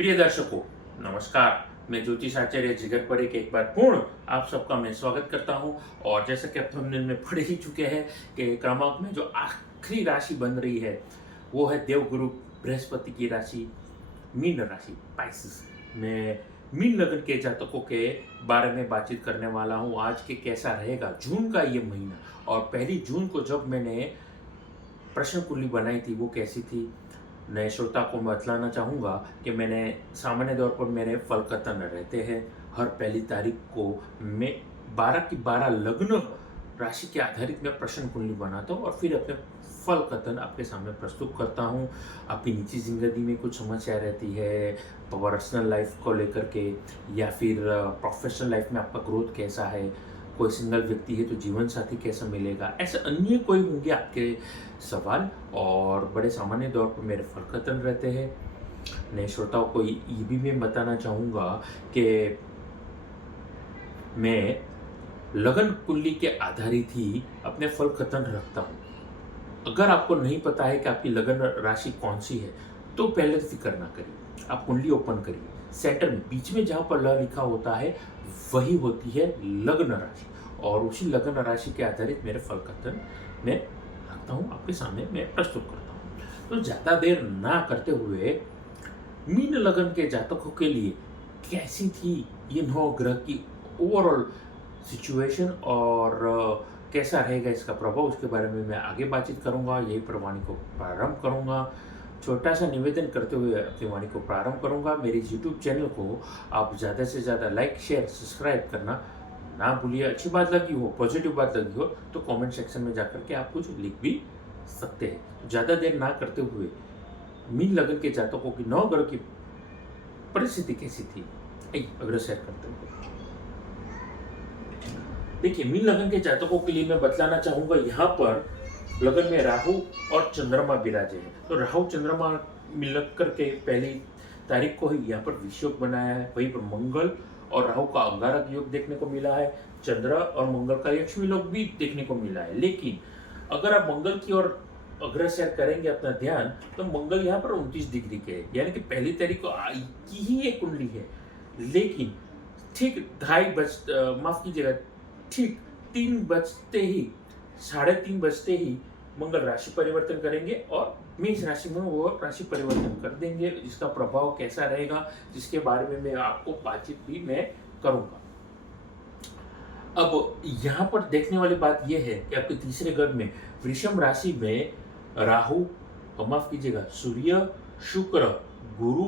प्रिय दर्शकों, नमस्कार। मैं ज्योतिष आचार्य जिगर पर एक बार पूर्ण आप सबका मैं स्वागत करता हूं। और जैसा कि आप थंबनेल में पढ़ ही चुके हैं कि क्रमांक में जो आखिरी राशि बन रही है वो है देवगुरु बृहस्पति की राशि मीन राशि पाइसेस। मैं मीन लग्न के जातकों के बारे में बातचीत करने वाला हूं आज के कैसा रहेगा जून का ये महीना। और पहली जून को जब मैंने प्रश्न कुंडली बनाई थी वो कैसी थी, नए श्रोता को मैं बतलाना चाहूँगा कि मैंने सामान्य तौर पर मेरे फल कथन रहते हैं हर पहली तारीख को मैं 12 की 12 लग्न राशि के आधारित मैं प्रश्न कुंडली बनाता हूँ और फिर अपने फल कथन आपके सामने प्रस्तुत करता हूँ। आपकी निजी जिंदगी में कुछ समस्या रहती है पर्सनल लाइफ को लेकर के, या फिर प्रोफेशनल लाइफ में आपका ग्रोथ कैसा है, कोई सिंगल व्यक्ति है तो जीवन साथी कैसा मिलेगा, ऐसे अन्य कोई होंगे आपके सवाल। और बड़े सामान्य तौर पर मेरे फल कथन रहते हैं। नए श्रोताओं को ये भी मैं बताना चाहूँगा कि मैं लगन कुंडली के आधारित ही अपने फल कथन रखता हूँ। अगर आपको नहीं पता है कि आपकी लगन राशि कौन सी है तो पहले फिक्र ना करिए, आप कुंडली ओपन करिए, सेंटर में बीच में जहाँ पर ल लिखा होता है वही होती है लग्न राशि, और उसी लग्न राशि के आधारित मेरे फल कथन मैं रखता हूँ, आपके सामने मैं प्रस्तुत करता हूँ। तो ज़्यादा देर ना करते हुए मीन लगन के जातकों के लिए कैसी थी ये 9 ग्रह की ओवरऑल सिचुएशन और कैसा रहेगा इसका प्रभाव, उसके बारे में मैं आगे बातचीत करूंगा। यही पर वाणी को प्रारंभ करूंगा। छोटा सा निवेदन करते हुए अपनी वाणी को प्रारंभ करूंगा। मेरे यूट्यूब चैनल को आप ज़्यादा से ज़्यादा लाइक शेयर सब्सक्राइब करना ना भूलिए। अच्छी बात लगी हो, पॉजिटिव बात लगी हो तो कमेंट सेक्शन में जाकर के आप कुछ लिख भी सकते हैं। ज़्यादा देर ना करते हुए मीन लगन के जातकों की 9 ग्रह की परिस्थिति कैसी थी अग्रसर करते हुए देखिए, मीन लगन के जातकों के लिए मैं बतलाना चाहूंगा यहाँ पर लगन में राहु और चंद्रमा विराजे हैं। तो राहु चंद्रमा मिल करके पहली तारीख को ही यहाँ पर विषयोग बनाया है। वहीं पर मंगल और राहु का अंगारक योग देखने को मिला है। चंद्र और मंगल का यक्ष्मी योग भी देखने को मिला है। लेकिन अगर आप मंगल की ओर अग्रसर करेंगे अपना ध्यान तो मंगल यहाँ पर 29 डिग्री के है, यानी कि पहली तारीख को की ही एक कुंडली है। लेकिन ठीक 2:30 माफ कीजिएगा, ठीक 3 बजते ही 3:30 बजते ही मंगल राशि परिवर्तन करेंगे और मेष राशि में वो राशि परिवर्तन कर देंगे। जिसका प्रभाव कैसा रहेगा जिसके बारे में मैं आपको बातचीत भी मैं करूंगा। अब यहाँ पर देखने वाली बात यह है कि आपके तीसरे घर में वृषभ राशि में राहु, माफ कीजिएगा, सूर्य, शुक्र, गुरु,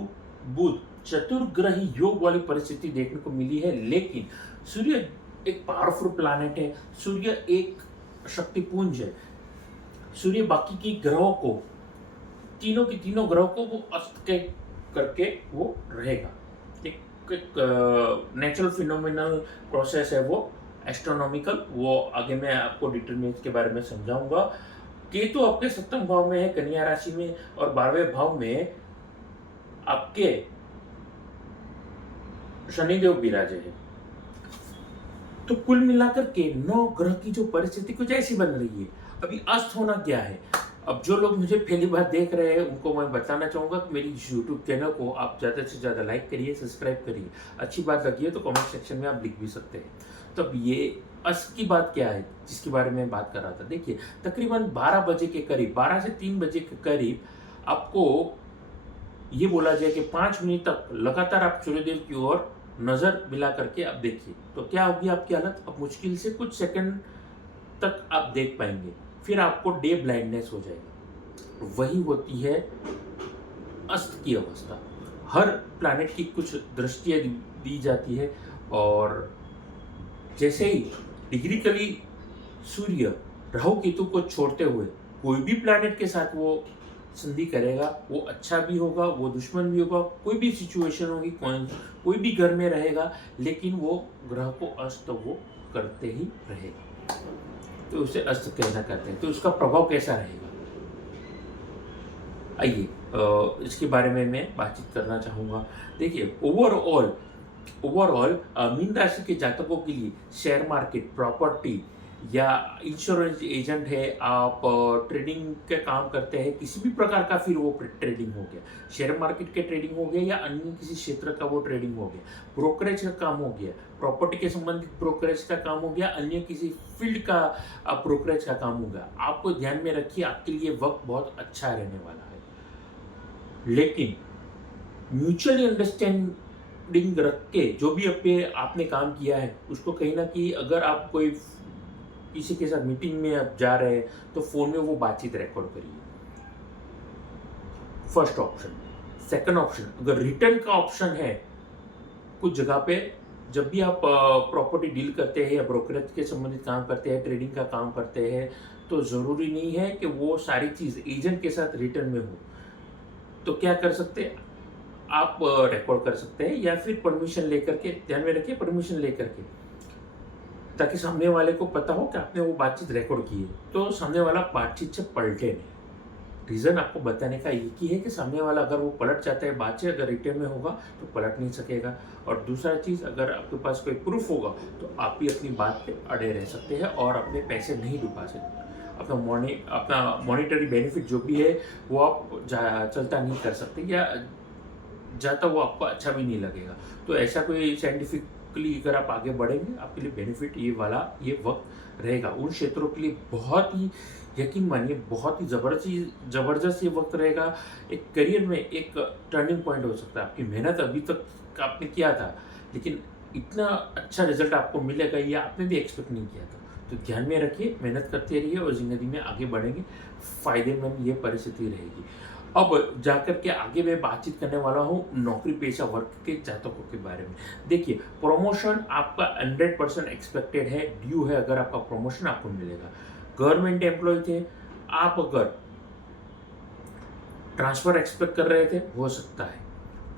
बुध चतुर्ग्रही योग वाली परिस्थिति देखने को मिली है। लेकिन सूर्य एक पावरफुल प्लैनेट है, सूर्य एक शक्तिपुंज है। सूर्य बाकी की ग्रहों को, तीनों की तीनों ग्रहों को वो अस्त के करके वो रहेगा। एक नेचुरल फिनोमिनल प्रोसेस है वो, एस्ट्रोनॉमिकल, वो आगे मैं आपको डिटरमिनेंट के बारे में समझाऊंगा। केतु आपके 7वें भाव में है कन्या राशि में, और 12वें भाव में आपके शनिदेव विराजे हैं। तो कुल मिलाकर के 9 ग्रह की जो परिस्थिति कुछ ऐसी बन रही है। अभी अस्त होना क्या है, अब जो लोग मुझे पहली बार देख रहे हैं उनको मैं बताना चाहूंगा कि मेरी यूट्यूब चैनल को आप ज़्यादा से ज़्यादा लाइक करिए, सब्सक्राइब करिए। अच्छी बात लगी है तो कमेंट सेक्शन में आप लिख भी सकते हैं। तो अब ये अस्त की बात क्या है जिसके बारे में बात कर रहा था, देखिए तकरीबन 12 बजे के करीब, 12 से 3 बजे के करीब आपको ये बोला जाए कि 5 मिनट तक लगातार आप सूर्यदेव की ओर नजर मिला करके आप देखिए तो क्या होगी आपकी हालत। अब मुश्किल से कुछ सेकंड तक आप देख पाएंगे, फिर आपको डे ब्लाइंडनेस हो जाएगी। वही होती है अस्त की अवस्था। हर प्लैनेट की कुछ दृष्टियां दी जाती है, और जैसे ही डिग्रिकली सूर्य राहु केतु को छोड़ते हुए कोई भी प्लैनेट के साथ वो संधि करेगा, वो अच्छा भी होगा, वो दुश्मन भी होगा, कोई भी सिचुएशन होगी, कोई भी घर में रहेगा, लेकिन वो ग्रह को अस्त वो करते ही रहेगा। तो उसे अस्त कहना कहते हैं। तो उसका प्रभाव कैसा रहेगा, आइए इसके बारे में मैं बातचीत करना चाहूँगा। देखिए, ओवरऑल मीन राशि के जातकों के लिए शेयर मार्केट, प्रॉपर्टी, या इंश्योरेंस एजेंट है, आप ट्रेडिंग के काम करते हैं, किसी भी प्रकार का, फिर वो ट्रेडिंग हो गया, शेयर मार्केट के ट्रेडिंग हो गया या अन्य किसी क्षेत्र का वो ट्रेडिंग हो गया, ब्रोकरेज का काम हो गया, प्रॉपर्टी के संबंधित ब्रोकरेज का काम हो गया, अन्य किसी फील्ड का ब्रोकरेज का काम हो गया, आपको ध्यान में रखिए आपके लिए वक्त बहुत अच्छा रहने वाला है। लेकिन म्यूचुअली अंडरस्टैंडिंग रख के जो भी आपने काम किया है उसको कहीं ना कहीं, अगर आप कोई किसी के साथ मीटिंग में आप जा रहे हैं तो फोन में वो बातचीत रिकॉर्ड करिए, फर्स्ट ऑप्शन। सेकंड ऑप्शन, अगर रिटर्न का ऑप्शन है कुछ जगह पे, जब भी आप प्रॉपर्टी डील करते हैं या ब्रोकरेज के संबंधित काम करते हैं, ट्रेडिंग का काम करते हैं, तो ज़रूरी नहीं है कि वो सारी चीज़ एजेंट के साथ रिटर्न में हो। तो क्या कर सकते हैं आप, रिकॉर्ड कर सकते हैं या फिर परमिशन लेकर के, ध्यान में रखिए परमिशन लेकर के, ताकि सामने वाले को पता हो कि आपने वो बातचीत रिकॉर्ड की है, तो सामने वाला बातचीत से पलटे नहीं। रीज़न आपको बताने का एक ही है कि सामने वाला अगर वो पलट जाता है बात से, अगर रिटर्न में होगा तो पलट नहीं सकेगा। और दूसरा चीज़, अगर आपके पास कोई प्रूफ होगा तो आप भी अपनी बात पे अड़े रह सकते हैं और अपने पैसे नहीं डुबा सकते। अपना मॉनिटरी बेनिफिट जो भी है वो आप चलता नहीं कर सकते, या जाता वो आपको अच्छा भी नहीं लगेगा। तो ऐसा कोई साइंटिफिकली अगर आप आगे बढ़ेंगे, आपके लिए बेनिफिट ये वक्त रहेगा। उन क्षेत्रों के लिए बहुत ही, यकीन मानिए, बहुत ही ज़बरदस्त ये वक्त रहेगा। एक करियर में एक टर्निंग पॉइंट हो सकता है। आपकी मेहनत अभी तक आपने किया था, लेकिन इतना अच्छा रिजल्ट आपको मिलेगा ये आपने भी एक्सपेक्ट नहीं किया था। तो ध्यान में रखिए, मेहनत करते रहिए और ज़िंदगी में आगे बढ़ेंगे, फ़ायदेमंद ये परिस्थिति रहेगी। अब जाकर के आगे मैं बातचीत करने वाला हूँ नौकरी पेशा वर्ग के जातकों के बारे में। देखिए, प्रमोशन आपका 100% एक्सपेक्टेड है, ड्यू है। अगर आपका प्रमोशन आपको मिलेगा, गवर्नमेंट एम्प्लॉय थे आप, अगर ट्रांसफर एक्सपेक्ट कर रहे थे, हो सकता है।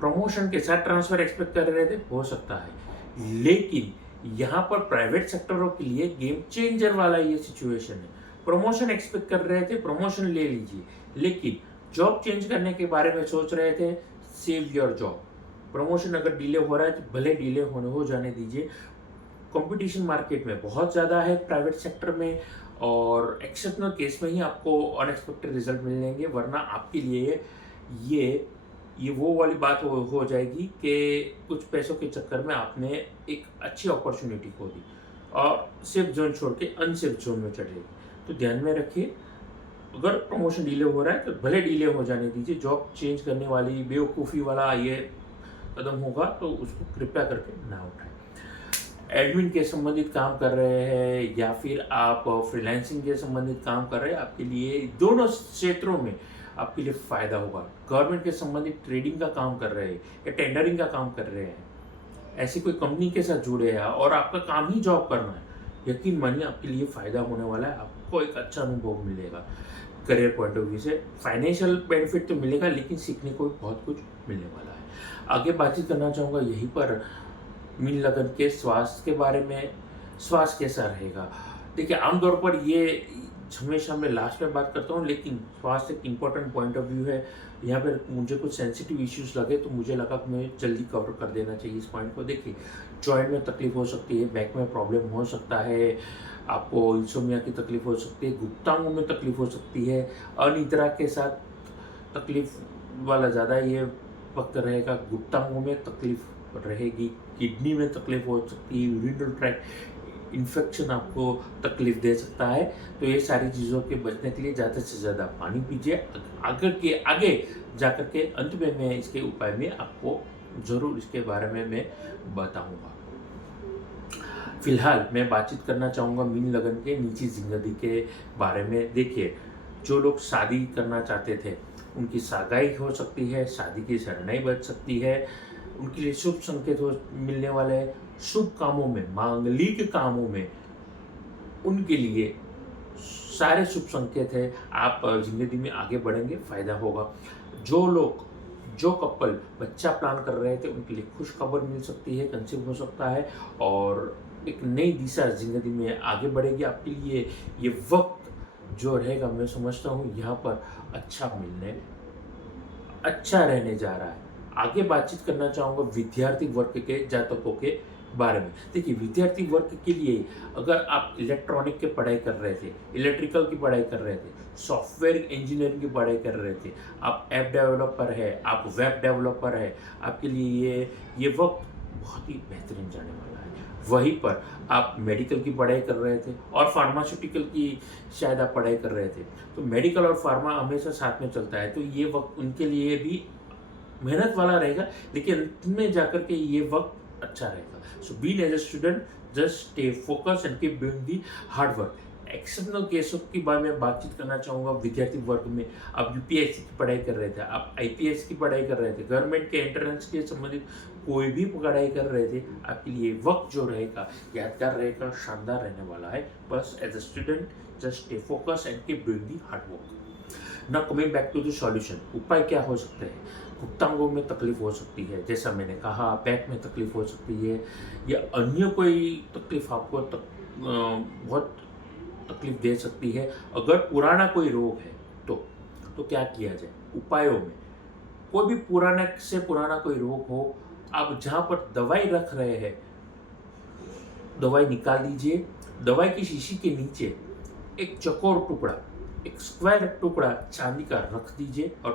प्रमोशन के साथ ट्रांसफर एक्सपेक्ट कर रहे थे, हो सकता है। लेकिन यहाँ पर प्राइवेट सेक्टरों के लिए गेम चेंजर वाला ये सिचुएशन है। प्रमोशन एक्सपेक्ट कर रहे थे, प्रमोशन ले लीजिए, लेकिन जॉब चेंज करने के बारे में सोच रहे थे, सेव योर जॉब। प्रमोशन अगर डिले हो रहा है तो भले डिले हो जाने दीजिए। कंपटीशन मार्केट में बहुत ज़्यादा है प्राइवेट सेक्टर में, और एक्सेप्शनल केस में ही आपको अनएक्सपेक्टेड रिजल्ट मिलेंगे, वरना आपके लिए ये वो वाली बात हो जाएगी कि कुछ पैसों के चक्कर में आपने एक अच्छी अपॉर्चुनिटी खो दी और सेफ जोन छोड़ के अनसेफ जोन में चढ़ गई। तो ध्यान में रखिए, अगर प्रमोशन डिले हो रहा है तो भले डिले हो जाने दीजिए। जॉब चेंज करने वाली बेवकूफ़ी वाला ये कदम होगा तो उसको कृपया करके ना उठाएं। एडमिन के संबंधित काम कर रहे हैं या फिर आप फ्रीलांसिंग के संबंधित काम कर रहे हैं, आपके लिए दोनों क्षेत्रों में आपके लिए फ़ायदा होगा। गवर्नमेंट के संबंधित ट्रेडिंग का काम कर रहे हैं या टेंडरिंग का काम कर रहे हैं, ऐसी कोई कंपनी के साथ जुड़े हैं और आपका काम ही जॉब करना है, यकीन मानिए आपके लिए फ़ायदा होने वाला है। आपको एक अच्छा अनुभव मिलेगा करियर पॉइंट ऑफ व्यू से। फाइनेंशियल बेनिफिट तो मिलेगा, लेकिन सीखने को भी बहुत कुछ मिलने वाला है। आगे बातचीत करना चाहूँगा यहीं पर मीन लगन के स्वास्थ्य के बारे में। स्वास्थ्य कैसा रहेगा? देखिए, आमतौर पर ये हमेशा मैं लास्ट में बात करता हूँ, लेकिन स्वास्थ्य एक इम्पॉर्टेंट पॉइंट ऑफ व्यू है। यहाँ पर मुझे कुछ सेंसिटिव इश्यूज लगे तो मुझे लगा कि मैं जल्दी कवर कर देना चाहिए इस पॉइंट को। देखिए, जॉइंट में तकलीफ हो सकती है, बैक में प्रॉब्लम हो सकता है, आपको इंसोमिया की तकलीफ हो सकती है, गुप्तांगों में तकलीफ हो सकती है, अनिद्रा के साथ तकलीफ वाला ज़्यादा ये वक्त रहेगा, गुप्तांगों में तकलीफ रहेगी, किडनी में तकलीफ हो सकती है, यूरिनरी ट्रैक्ट इन्फेक्शन आपको तकलीफ दे सकता है। तो ये सारी चीज़ों के बचने के लिए ज़्यादा से ज़्यादा पानी पीजिए। आगे जाकर के अंत में मैं इसके उपाय में आपको ज़रूर इसके बारे में मैं बताऊंगा। फिलहाल मैं बातचीत करना चाहूँगा मीन लगन के निजी जिंदगी के बारे में। देखिए, जो लोग शादी करना चाहते थे उनकी सगाई हो सकती है, शादी की शरणाई बच सकती है, उनके लिए शुभ संकेत मिलने वाले हैं। शुभ कामों में, मांगलिक कामों में उनके लिए सारे शुभ संकेत है। आप जिंदगी में आगे बढ़ेंगे, फायदा होगा। जो कपल बच्चा प्लान कर रहे थे उनके लिए खुश खबर मिल सकती है, कंसीव हो सकता है और एक नई दिशा जिंदगी में आगे बढ़ेगी। आपके लिए ये वक्त जो रहेगा, मैं समझता हूँ यहाँ पर अच्छा रहने जा रहा है। आगे बातचीत करना चाहूँगा विद्यार्थी वर्ग के जातकों के बारे में। देखिए, विद्यार्थी वर्ग के लिए अगर आप इलेक्ट्रॉनिक की पढ़ाई कर रहे थे, इलेक्ट्रिकल की पढ़ाई कर रहे थे, सॉफ्टवेयर इंजीनियरिंग की पढ़ाई कर रहे थे, आप ऐप डेवलपर है, आप वेब डेवलपर है, आपके लिए ये वक्त बहुत ही बेहतरीन जाने वाला है। वहीं पर आप मेडिकल की पढ़ाई कर रहे थे और फार्मास्यूटिकल की शायद आप पढ़ाई कर रहे थे, तो मेडिकल और फार्मा हमेशा साथ में चलता है, तो ये वक्त उनके लिए भी मेहनत वाला रहेगा, लेकिन अंत में जाकर के ये वक्त अच्छा रहेगा। So being as a student, just stay focus and keep doing the hard work. Exceptional केसों के बारे में बातचीत करना चाहूँगा। विद्यार्थी वर्ग में आप यूपीएससी की पढ़ाई कर रहे थे, आप आईपीएस की पढ़ाई कर रहे थे, गवर्नमेंट के एंट्रेंस के संबंधित कोई भी पढ़ाई कर रहे थे, आपके लिए वक्त जो रहेगा यादगार रहेगा, शानदार रहने वाला है। बस as a student just stay focus and keep doing the hard work. Now coming back to the solution, उपाय क्या हो सकते हैं? गुप्तांगों में तकलीफ हो सकती है, जैसा मैंने कहा, बैक में तकलीफ हो सकती है, या अन्य कोई तकलीफ आपको बहुत तकलीफ दे सकती है। अगर पुराना कोई रोग है तो क्या किया जाए? उपायों में कोई भी पुराना से पुराना कोई रोग हो, आप जहाँ पर दवाई रख रहे हैं, दवाई निकाल दीजिए। दवाई की शीशी के नीचे एक चौकोर टुकड़ा, एक स्क्वायर टुकड़ा चांदी का रख दीजिए और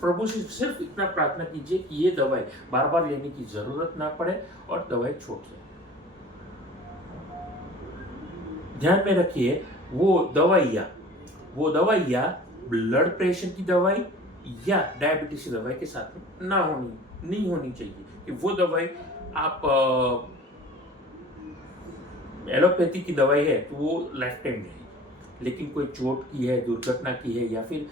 प्रभु से सिर्फ इतना प्रार्थना कीजिए कि ये दवाई बार बार लेने की जरूरत ना पड़े और दवाई छूट जाए। ध्यान में रखिए, वो दवाइयाँ ब्लड प्रेशर की दवाई या डायबिटीज की दवाई के साथ में नहीं होनी चाहिए। कि वो दवाई आप एलोपैथी की दवाई है तो वो लाइफ टाइम रहेगी, लेकिन कोई चोट की है, दुर्घटना की है, या फिर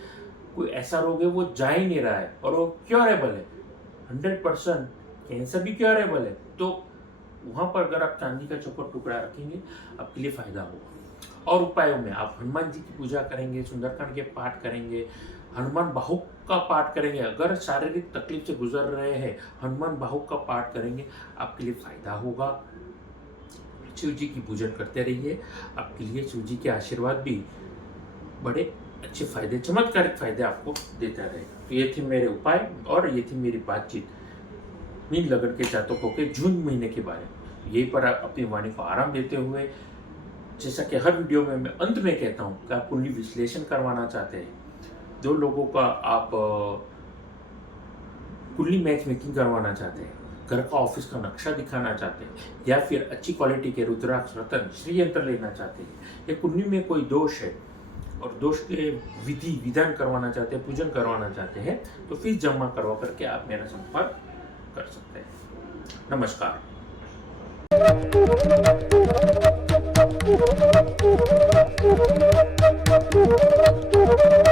कोई ऐसा रोग है वो जा ही नहीं रहा है और वो क्योरेबल है, 100% कैंसर भी क्योरेबल है, तो वहाँ पर अगर आप चांदी का चौकोर टुकड़ा रखेंगे, आपके लिए फायदा होगा। और उपायों में आप हनुमान जी की पूजा करेंगे, सुंदरकांड के पाठ करेंगे, हनुमान बाहुक का पाठ करेंगे। अगर शारीरिक तकलीफ से गुजर रहे हैं, हनुमान बाहुक का पाठ करेंगे, आपके लिए फायदा होगा। शिव जी की पूजन करते रहिए, आपके लिए शिव जी के आशीर्वाद भी बड़े अच्छे फायदे, चमत्कारिक फायदे आपको देता रहेगा। तो ये थे मेरे उपाय और ये थी मेरी बातचीत मीन लगन के जातकों के जून महीने के बारे में। यही पर अपनी वाणी को आराम देते हुए, जैसा कि हर वीडियो में मैं अंत में कहता हूँ कि आप कुंडली विश्लेषण करवाना चाहते हैं, जो लोगों का आप कुंडली मैच मेकिंग करवाना चाहते हैं, घर का ऑफिस का नक्शा दिखाना चाहते हैं, या फिर अच्छी क्वालिटी के रुद्राक्ष, रतन, श्री यंत्र लेना चाहते हैं, या कुंडली में कोई दोष है और दोष के विधान करवाना चाहते हैं, पूजन करवाना चाहते हैं, तो फीस जमा करवा करके आप मेरा संपर्क कर सकते हैं। नमस्कार। Thank you.